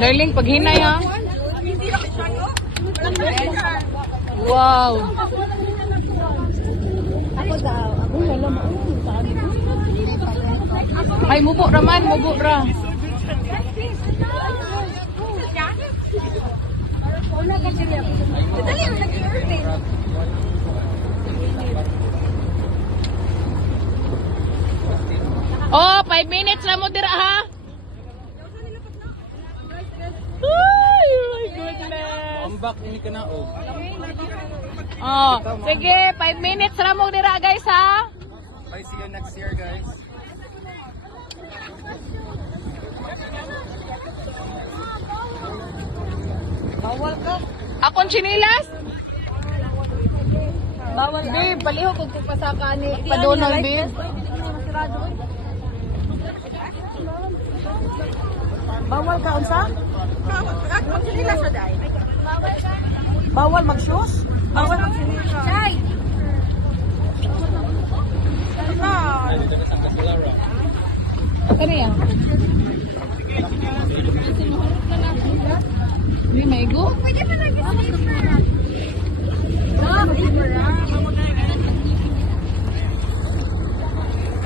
Darling, paghinay ha. Wow. Ay, mubo raman, mubo ra. Oh, 5 minutes na mo dira ha. Ay, my goodness. Ambak ini kena oh. Oh, sige, 5 minutes na mo dira guys ha. Bye, see you next year guys. Bawal ka. Akong chinilas? Bawal ka. Babe, palihog kung pasaka ni Padonol, babe. Bawal ka unsa? Bawal mag-shoes? Bawal mag-shoes. Chay. Ano yan? Hindi maigo? Pwede pa nag-slipper.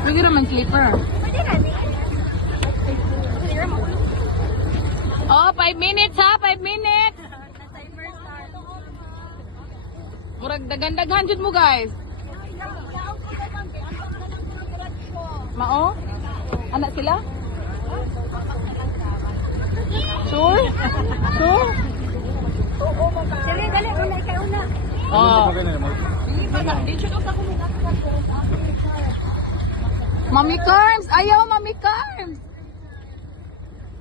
Pwede naman slipper. Pwede na ni. Oh, 5 minutes ha, 5 minutes. Murag dagan-daghan jud mo guys. Mao? Anak sila? Sure? Sure? Dali, dali. Una, ikaw una. Oh. Mami Carms! Ayaw, Mami Carms!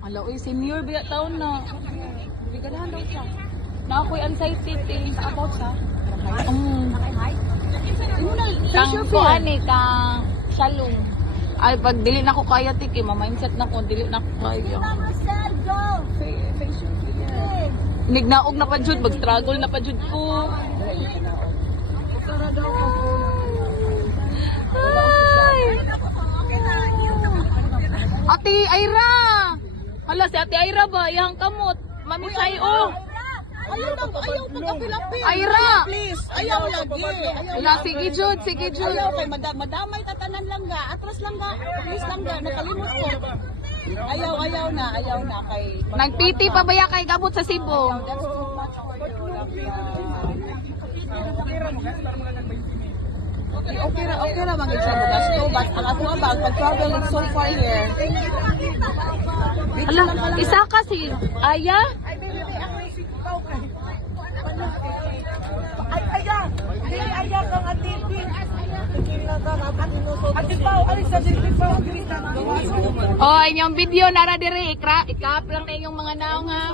Ala, uy, senior, bigat taon na. Bigalahan daw siya. Na ako'y anxiety about siya. Kang kuan eh, kang shalom. Ay, pag dili na ko kaya, tiki, ma-mindset na ko, dili na ko kaya. Nignaog na pa jud, mag-struggle na pa jud ko. Ay! Ate Aira! Hala, si Ate Aira ba? Yang kamot. Mami Sayo. Ayaw pagkapilapin. Aira! Please, ayaw lagi. Hala, sige jud, sige jud. Ayaw kay madamay tatanan lang ga. Atras lang ga. Please lang ga. Nakalimot ko. Ayaw na kay... Nagpiti pa ba ya kay gabot sa Cebu? That's too much for you. Okay ra mga siya mo gasto. But ang ako ba, pag-traveling so far here. Hala, isa kasi. Aya? Aya kang atipi. Ati Pao, alis sa atipi Pao. Oh, inyong video nara dire ikap lang na inyong mga naong ha.